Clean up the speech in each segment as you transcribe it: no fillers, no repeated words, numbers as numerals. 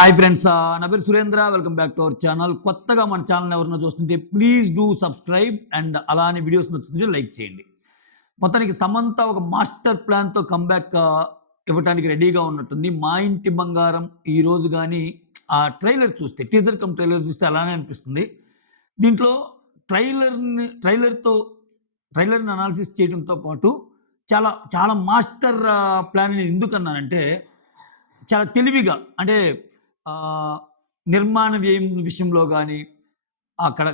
Hi friends, నా పేరు Surendra. Welcome back to our channel. కొత్తగా మన ఛానల్ ఎవరైనా చూస్తుంటే ప్లీజ్ డూ సబ్స్క్రైబ్ అండ్ అలానే వీడియోస్ నచ్చుతుంటే లైక్ చేయండి. మొత్తానికి సమంత ఒక మాస్టర్ ప్లాన్తో కంబ్యాక్ ఇవ్వడానికి రెడీగా ఉన్నట్టుంది. మా ఇంటి బంగారం ఈ రోజు కానీ ఆ ట్రైలర్ చూస్తే, టీజర్ కమ్ ట్రైలర్ చూస్తే అలానే అనిపిస్తుంది. దీంట్లో ట్రైలర్ని అనాలిసిస్ చేయడంతో పాటు చాలా చాలా మాస్టర్ ప్లాన్ ఎందుకన్నానంటే, చాలా తెలివిగా అంటే నిర్మాణ వ్యయం విషయంలో కానీ, అక్కడ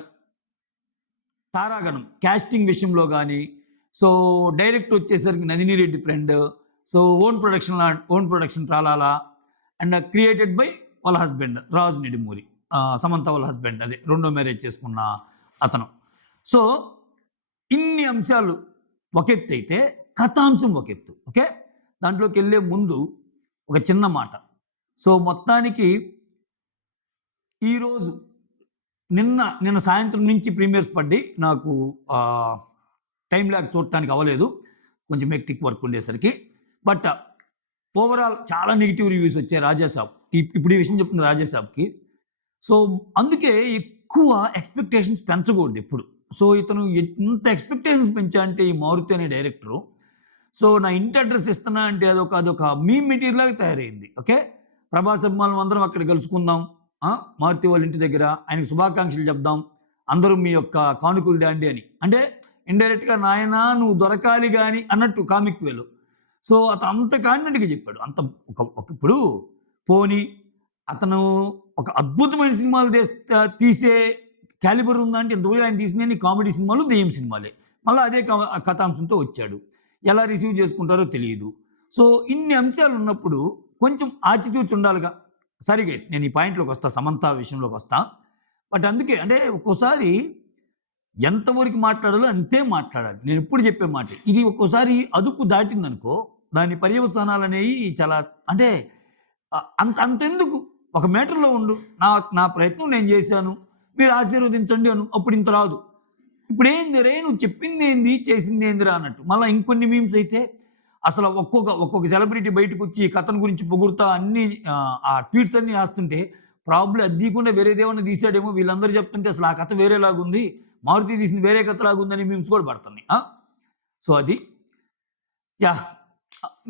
తారాగణం క్యాస్టింగ్ విషయంలో కానీ, సో డైరెక్ట్ వచ్చేసరికి Nandini Reddy friend, so own production తాలాలా అండ్ క్రియేటెడ్ బై వాళ్ళ హస్బెండ్ రాజు నిడిమూరి, సమంత వాళ్ళ హస్బెండ్, అదే రెండో మ్యారేజ్ చేసుకున్న అతను. సో ఇన్ని అంశాలు ఒక ఎత్తు అయితే కథాంశం ఒక ఎత్తు. ఓకే, దాంట్లోకి వెళ్ళే ముందు ఒక చిన్న మాట. సో మొత్తానికి ఈరోజు నిన్న సాయంత్రం నుంచి ప్రీమియర్స్ పడ్డి నాకు టైం ల్యాగ్ చూడటానికి అవ్వలేదు, కొంచెం హెక్టిక్ వర్క్ ఉండేసరికి. బట్ ఓవరాల్ చాలా నెగిటివ్ రివ్యూస్ వచ్చాయి రాజాసాబ్. ఇప్పుడు ఈ విషయం చెప్తుంది రాజాసాబ్కి. సో అందుకే ఎక్కువ ఎక్స్పెక్టేషన్స్ పెంచకూడదు ఎప్పుడు. సో ఇతను ఎంత ఎక్స్పెక్టేషన్స్ పెంచా అంటే, ఈ మారుతి అనే డైరెక్టరు, సో నా ఇంటి అడ్రస్ ఇస్తున్నా అంటే అదొక మీమ్ మెటీరియల్ లాగా తయారైంది. ఓకే, ప్రభాస్ అభిమానులు అందరం అక్కడ కలుసుకుందాం, మారుతి వాళ్ళ ఇంటి దగ్గర ఆయనకు శుభాకాంక్షలు చెప్దాం, అందరూ మీ యొక్క కానుకలు దాండి అని. అంటే ఇండైరెక్ట్గా నాయనా నువ్వు దొరకాలి కానీ అన్నట్టు కామిక్ వేలు. సో అతను అంత కాన్ఫిడెంట్గా చెప్పాడు. అంత ఇప్పుడు పోనీ అతను ఒక అద్భుతమైన సినిమాలు తీసే క్యాలిబర్ ఉందా అంటే, ఇంతవరకు ఆయన తీసిన కామెడీ సినిమాలు దెయ్యం సినిమాలే. మళ్ళీ అదే కథాంశంతో వచ్చాడు. ఎలా రిసీవ్ చేసుకుంటారో తెలియదు. సో ఇన్ని అంశాలు ఉన్నప్పుడు కొంచెం ఆచితూచి ఉండాలిగా. సరే గైస్, నేను ఈ పాయింట్లోకి వస్తా, సమంత విషయంలోకి వస్తా. బట్ అందుకే అంటే ఒక్కోసారి ఎంతవరకు మాట్లాడాలో అంతే మాట్లాడాలి. నేను ఎప్పుడు చెప్పే మాట ఇది. ఒక్కోసారి అదుపు దాటిందనుకో, దాని పర్యవసానాలు అనేవి చాలా అంటే అంతెందుకు, ఒక మీటర్లో ఉండు, నా ప్రయత్నం నేను చేశాను, మీరు ఆశీర్వదించండి అను, అప్పుడు ఇంత రాదు. ఇప్పుడు ఏంది రే నువ్వు చెప్పింది ఏంది చేసింది ఏందిరా అన్నట్టు. మళ్ళీ ఇంకొన్ని మీమ్స్ అయితే అసలు ఒక్కొక్క సెలబ్రిటీ బయటకు వచ్చి ఈ కథను గురించి పొగుడుతా అన్ని ఆ ట్వీట్స్ అన్నీ వేస్తుంటే, ప్రాబ్లం అద్దీయకుండా వేరేదేమన్నా తీసాడేమో వీళ్ళందరూ చెప్తుంటే అసలు ఆ కథ వేరేలాగుంది, మారుతి తీసింది వేరే కథలాగుందని మీమ్స్ కూడా పడుతున్నాయి. సో అది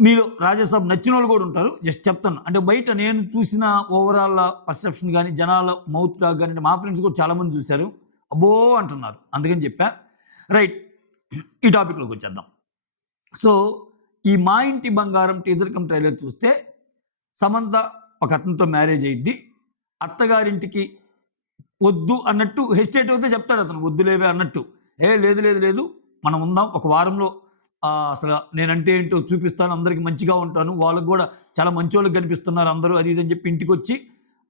మీలో రాజాసాబ్ నచ్చిన వాళ్ళు కూడా ఉంటారు. జస్ట్ చెప్తాను అంటే, బయట నేను చూసిన ఓవరాల్ పర్సెప్షన్ కానీ, జనాల మౌత్ టాక్ కానీ, మా ఫ్రెండ్స్ కూడా చాలామంది చూశారు, అబ్బో అంటున్నారు. అందుకని చెప్పా. రైట్, ఈ టాపిక్లోకి వచ్చేద్దాం. సో ఈ మా ఇంటి బంగారం టీజర్ కమ్ ట్రైలర్ చూస్తే, సమంత ఒక అతనితో మ్యారేజ్ అయ్యిద్ది, అత్తగారింటికి వద్దు అన్నట్టు హెస్టేట్ అయితే చెప్తాడు అతను, వద్దులేవే అన్నట్టు. లేదు లేదు లేదు మనం ఉందాం, ఒక వారంలో అసలు నేనంటే ఏంటో చూపిస్తాను, అందరికి మంచిగా ఉంటాను, వాళ్ళకు కూడా చాలా మంచి వాళ్ళకి కనిపిస్తున్నారు అందరూ, అది ఇదని చెప్పి ఇంటికి వచ్చి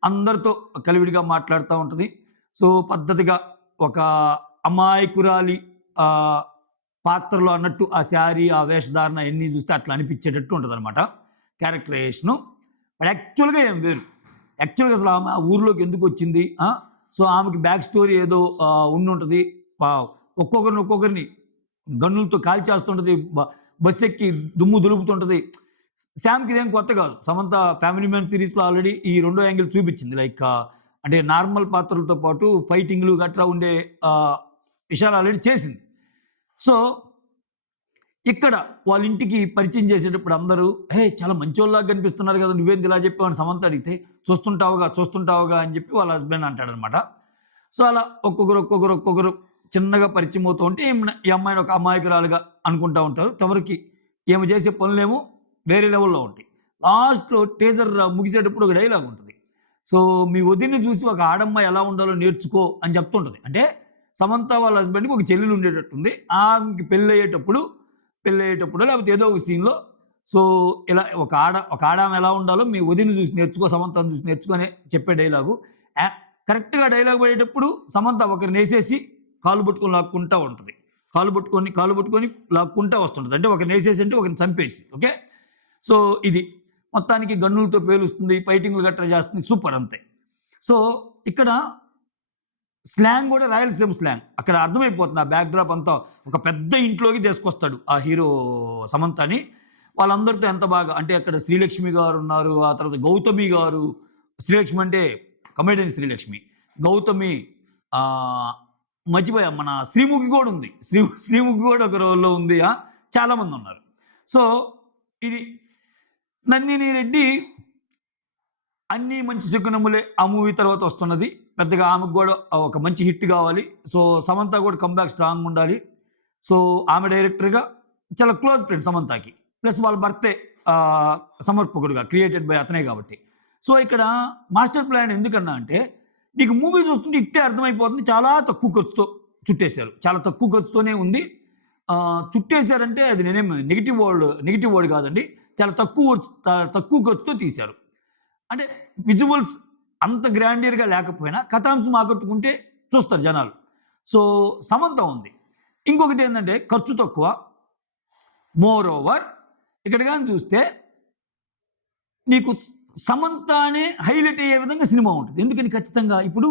అందరితో కలివిడిగా మాట్లాడుతూ ఉంటుంది. సో పద్ధతిగా ఒక అమాయకురాలి పాత్రలో అన్నట్టు ఆ శారీ, ఆ వేషధారణ ఎన్ని చూస్తే అట్లా అనిపించేటట్టు ఉంటుంది అనమాట క్యారెక్టరైజేషను. బట్ యాక్చువల్గా ఏం వేరు. యాక్చువల్గా అసలు ఆమె ఆ ఊర్లోకి ఎందుకు వచ్చింది, సో ఆమెకి బ్యాక్ స్టోరీ ఏదో ఉండి ఉంటుంది. ఒక్కొక్కరిని గన్నులతో కాల్చేస్తుంటుంది, బస్ ఎక్కి దుమ్ము దులుపుతుంటుంది. శామ్కి ఇదేం కొత్త కాదు. సమంత ఫ్యామిలీ మ్యాన్ సిరీస్లో ఆల్రెడీ ఈ రెండో యాంగిల్ చూపించింది. లైక్ అంటే నార్మల్ పాత్రలతో పాటు ఫైటింగ్లు గట్రా ఉండే విషయాలు ఆల్రెడీ చేసింది. సో ఇక్కడ వాళ్ళ ఇంటికి పరిచయం చేసేటప్పుడు అందరూ చాలా మంచోళ్ళలాగా కనిపిస్తున్నారు కదా, నువ్వేంది ఇలా చెప్పావని సమంత అడిగితే, చూస్తుంటావుగా అని చెప్పి వాళ్ళ హస్బెండ్ అంటాడనమాట. సో అలా ఒక్కొక్కరు చిన్నగా పరిచయం అవుతూ ఉంటే ఈ అమ్మాయిని ఒక అమాయకురాలుగా అనుకుంటూ ఉంటారు. ఎవరికి ఏమి చేసే పనులేమో వేరే లెవెల్లో ఉంటాయి. లాస్ట్లో టీజర్ ముగిసేటప్పుడు ఒక డైలాగ్ ఉంటుంది. సో మీ వదిన్ని చూసి ఒక ఆడమ్మాయి ఎలా ఉండాలో నేర్చుకో అని చెప్తుంటుంది. అంటే సమంత వాళ్ళ హస్బెండ్కి ఒక చెల్లెలు ఉండేటట్టుంది. ఆమెకి పెళ్ళి అయ్యేటప్పుడు లేకపోతే ఏదో ఒక సీన్లో, సో ఇలా ఒక ఆడామె ఎలా ఉండాలో మీ వదిన్ని చూసి నేర్చుకో, సమంతను చూసి నేర్చుకో అని చెప్పే డైలాగు. కరెక్ట్గా డైలాగ్ పడేటప్పుడు సమంత ఒకరిని వేసేసి కాలు పట్టుకొని లాక్కుంటూ ఉంటుంది. కాలు పట్టుకొని లాక్కుంటూ వస్తుంటుంది. అంటే ఒకరిని వేసేసి అంటే ఒకరిని చంపేసి. ఓకే, సో ఇది మొత్తానికి గన్నులతో పేలుస్తుంది, ఫైటింగ్లు గట్రా చేస్తుంది, సూపర్ అంతే. సో ఇక్కడ స్లాంగ్ కూడా రాయలసీమ స్లాంగ్ అక్కడ అర్థమైపోతుంది. ఆ బ్యాక్డ్రాప్ అంతా ఒక పెద్ద ఇంట్లోకి తీసుకొస్తాడు ఆ హీరో సమంతని. వాళ్ళందరితో ఎంత బాగా అంటే, అక్కడ శ్రీలక్ష్మి గారు ఉన్నారు, ఆ తర్వాత గౌతమి గారు, శ్రీలక్ష్మి అంటే కమెడియన్ శ్రీలక్ష్మి, గౌతమి, ఆ, మర్చిపోయా మన శ్రీముఖి కూడా ఉంది, శ్రీముఖి కూడా ఒక రోల్లో ఉంది. చాలామంది ఉన్నారు. సో ఇది నందిని రెడ్డి అన్నీ మంచి శకునములే ఆ మూవీ తర్వాత వస్తున్నది. పెద్దగా ఆమెకు కూడా ఒక మంచి హిట్ కావాలి. సో సమంత కూడా కంబ్యాక్ స్ట్రాంగ్ ఉండాలి. సో ఆమె డైరెక్టర్గా చాలా క్లోజ్ ఫ్రెండ్ సమంతకి, ప్లస్ వాళ్ళ భర్తే సమర్పకుడుగా క్రియేటెడ్ బై అతనే కాబట్టి. సో ఇక్కడ మాస్టర్ ప్లాన్ ఎందుకన్నా అంటే నీకు మూవీ చూస్తుంటే ఇట్టే అర్థమైపోతుంది, చాలా తక్కువ ఖర్చుతో చుట్టేశారు, చాలా తక్కువ ఖర్చుతోనే ఉంది. చుట్టేశారంటే అది నేనేం నెగిటివ్ వర్డ్ కాదండి, చాలా తక్కువ ఖర్చుతో తీశారు. అంటే విజువల్స్ అంత గ్రాండియర్గా లేకపోయినా కథాంశం ఆకట్టుకుంటే చూస్తారు జనాలు. సో సమంత ఉంది. ఇంకొకటి ఏంటంటే ఖర్చు తక్కువ. మోర్ ఓవర్ ఇక్కడ కానీ చూస్తే నీకు సమంతనే హైలైట్ అయ్యే విధంగా సినిమా ఉంటుంది. ఎందుకని ఖచ్చితంగా ఇప్పుడు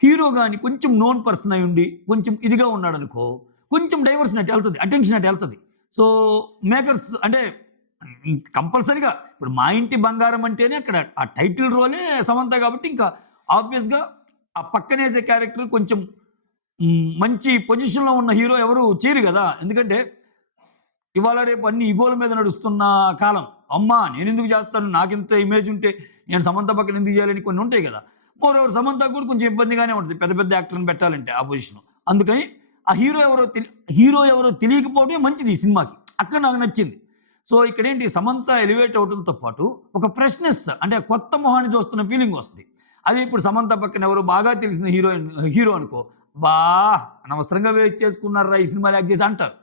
హీరో కానీ కొంచెం నోన్ పర్సన్ అయి ఉండి కొంచెం ఇదిగా ఉన్నాడు అనుకో, కొంచెం డైవర్షన్ అటు వెళ్తుంది, అటెన్షన్ అటు వెళ్తుంది. సో మేకర్స్ అంటే కంపల్సరీగా ఇప్పుడు మా ఇంటి బంగారం అంటేనే అక్కడ ఆ టైటిల్ రోలే సమంత కాబట్టి ఇంకా ఆబ్వియస్గా ఆ పక్కనేసే క్యారెక్టర్ కొంచెం మంచి పొజిషన్లో ఉన్న హీరో ఎవరు చేయరు కదా. ఎందుకంటే ఇవాళ రేపు అన్ని ఈగోల మీద నడుస్తున్న కాలం. అమ్మా నేను ఎందుకు చేస్తాను, నాకెంత ఇమేజ్ ఉంటే నేను సమంత పక్కన ఎందుకు చేయాలని కొన్ని ఉంటాయి కదా. మోర్ ఓవర్ సమంత కూడా కొంచెం ఇబ్బందిగానే ఉంటుంది పెద్ద పెద్ద యాక్టర్ని పెట్టాలంటే ఆ పొజిషన్. అందుకని ఆ హీరో ఎవరో తెలియకపోవడమే మంచిది ఈ సినిమాకి, అక్కడ నాకు నచ్చింది. సో ఇక్కడ ఏంటి సమంత ఎలివేట్ అవడంతో పాటు ఒక ఫ్రెష్నెస్ అంటే కొత్త మొహాన్ని చూస్తున్న ఫీలింగ్ వస్తుంది. అదే ఇప్పుడు సమంత పక్కన ఎవరో బాగా తెలిసిన హీరో అనుకో, బా అనవసరంగా వేస్ట్ చేసుకున్నారా ఈ సినిమాలు యాక్ట్ చేసి అంటారు.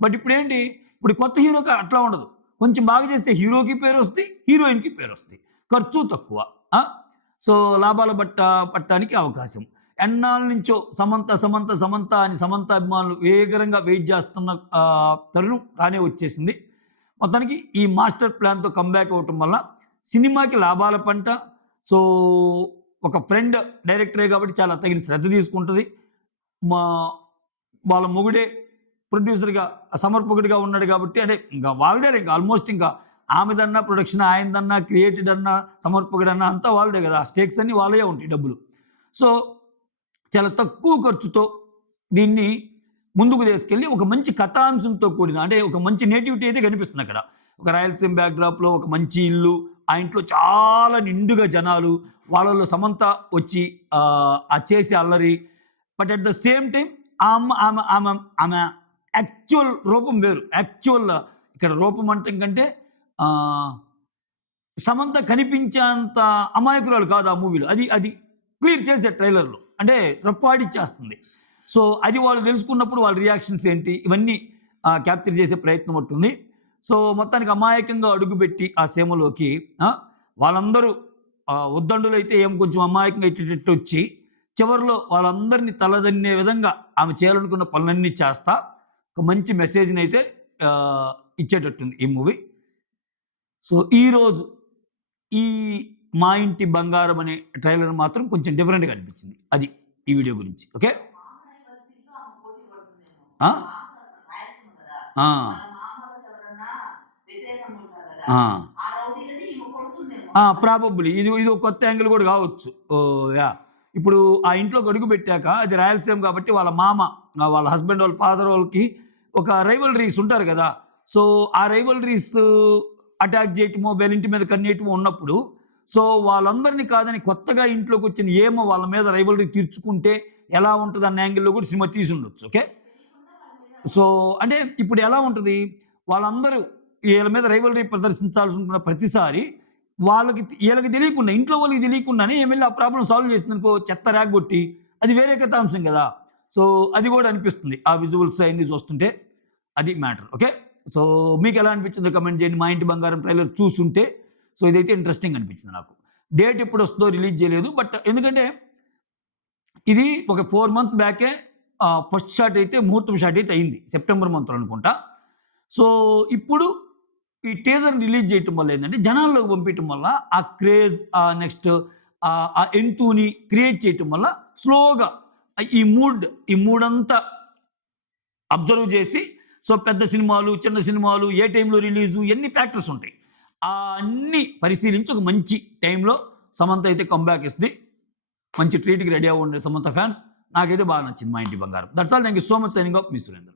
బట్ ఇప్పుడు ఏంటి, ఇప్పుడు కొత్త హీరోకి అట్లా ఉండదు, కొంచెం బాగా చేస్తే హీరోకి పేరు వస్తుంది, హీరోయిన్కి పేరు వస్తుంది, ఖర్చు తక్కువ. సో లాభాల పట్టడానికి అవకాశం. ఎన్నాళ్ళ నుంచో సమంత సమంత సమంత అని సమంత అభిమానులు వేగరంగా వెయిట్ చేస్తున్న తరుణం రానే వచ్చేసింది. మొత్తానికి ఈ మాస్టర్ ప్లాన్తో కంబ్యాక్ అవ్వటం వల్ల సినిమాకి లాభాల పంట. సో ఒక ఫ్రెండ్ డైరెక్టరే కాబట్టి చాలా తగిన శ్రద్ధ తీసుకుంటుంది. వాళ్ళ మొగుడే ప్రొడ్యూసర్గా సమర్పకుడిగా ఉన్నాడు కాబట్టి అంటే ఇంకా వాళ్ళదే, ఇంకా ఆల్మోస్ట్ ఇంకా ఆమెదన్నా ప్రొడక్షన్, ఆయనదన్నా క్రియేటెడ్ అన్నా సమర్పకుడన్నా అంతా వాళ్ళదే కదా, స్టేక్స్ అన్నీ వాళ్ళే ఉంటాయి డబ్బులు. సో చాలా తక్కువ ఖర్చుతో దీన్ని ముందుకు తీసుకెళ్ళి ఒక మంచి కథాంశంతో కూడిన అంటే ఒక మంచి నేటివిటీ అయితే కనిపిస్తుంది అక్కడ. ఒక రాయలసీమ బ్యాక్డ్రాప్లో ఒక మంచి ఇల్లు, ఆ ఇంట్లో చాలా నిండుగా జనాలు, వాళ్ళలో సమంత వచ్చి ఆ చేసే అల్లరి. But at the same time ఆమె యాక్చువల్ రూపం వేరు. యాక్చువల్ ఇక్కడ రూపం అంటే కంటే సమంత కనిపించేంత అమాయకురాలు కాదు ఆ మూవీలో. అది క్లియర్ చేసే ట్రైలర్లో, అంటే రప్పాడిచ్చేస్తుంది. సో అది వాళ్ళు తెలుసుకున్నప్పుడు వాళ్ళ రియాక్షన్స్ ఏంటి ఇవన్నీ క్యాప్చర్ చేసే ప్రయత్నం ఉంటుంది. సో మొత్తానికి అమాయకంగా అడుగుపెట్టి ఆ సీమలోకి వాళ్ళందరూ ఉద్దండులు అయితే ఏం కొంచెం అమాయకంగా ఇట్టేటట్టు వచ్చి చివరిలో వాళ్ళందరినీ తలదన్నే విధంగా ఆమె చేయాలనుకున్న పనులన్నీ చేస్తా ఒక మంచి మెసేజ్ని అయితే ఇచ్చేటట్టుంది ఈ మూవీ. సో ఈరోజు ఈ మా ఇంటి బంగారం అనే ట్రైలర్ మాత్రం కొంచెం డిఫరెంట్గా అనిపించింది. అది ఈ వీడియో గురించి. ఓకే, ప్రాబబ్లీ ఇది ఒక కొత్త యాంగిల్ కూడా కావచ్చు. యా, ఇప్పుడు ఆ ఇంట్లోకి అడుగు పెట్టాక అది రాయలసీమ కాబట్టి వాళ్ళ మామ, వాళ్ళ హస్బెండ్, వాళ్ళ ఫాదర్ వాళ్ళకి ఒక రైవలరీస్ ఉంటారు కదా. సో ఆ రైవలరీస్ అటాక్ చేయటమో వీళ్ళింటి మీద కన్నేయటమో ఉన్నప్పుడు సో వాళ్ళందరినీ కాదని కొత్తగా ఇంట్లోకి వచ్చిన ఏమో వాళ్ళ మీద రైవలరీ తీర్చుకుంటే ఎలా ఉంటుంది అన్న యాంగిల్లో కూడా సినిమా తీసి ఉండొచ్చు. ఓకే, సో అంటే ఇప్పుడు ఎలా ఉంటుంది, వాళ్ళందరూ వీళ్ళ మీద రైవలరీ ప్రదర్శించాల్సి ఉంటున్న ప్రతిసారి వీళ్ళకి తెలియకుండా, ఇంట్లో వాళ్ళకి తెలియకుండానే ఏమెళ్ళి ఆ ప్రాబ్లం సాల్వ్ చేసిందనుకో, చెత్త ర్యాగొట్టి, అది వేరే కథాంశం కదా. సో అది కూడా అనిపిస్తుంది ఆ విజువల్స్ అన్ని చూస్తుంటే, అది మ్యాటర్. ఓకే, సో మీకు ఎలా అనిపించిందో కమెంట్ చేయండి. మా ఇంటి బంగారం ట్రైలర్ చూస్తుంటే సో ఇదైతే ఇంట్రెస్టింగ్ అనిపించింది నాకు. డేట్ ఎప్పుడు వస్తుందో రిలీజ్ చేయలేదు, బట్ ఎందుకంటే ఇది ఒక 4 months బ్యాకే ఫస్ట్ షాట్ అయితే ముహూర్తం షాట్ అయితే అయింది సెప్టెంబర్ మంత్లో అనుకుంటా. సో ఇప్పుడు ఈ టీజర్ రిలీజ్ చేయటం వల్ల ఏంటంటే జనాల్లోకి పంపించడం వల్ల ఆ క్రేజ్, నెక్స్ట్ ఆ ఎంతూని క్రియేట్ చేయటం వల్ల స్లోగా ఈ మూడ్ అంతా అబ్జర్వ్ చేసి సో పెద్ద సినిమాలు, చిన్న సినిమాలు, ఏ టైంలో రిలీజు, ఎన్ని ఫ్యాక్టర్స్ ఉంటాయి, అన్నీ పరిశీలించి ఒక మంచి టైంలో సమంత అయితే కంబ్యాక్ ఇస్తుంది. మంచి ట్రీట్కి రెడీ అవ్వండి సమంత ఫ్యాన్స్. నాకైతే బాగా నచ్చింది మా ఇంటి బంగారం. That's all. Thank you so much. Signing off me Surender.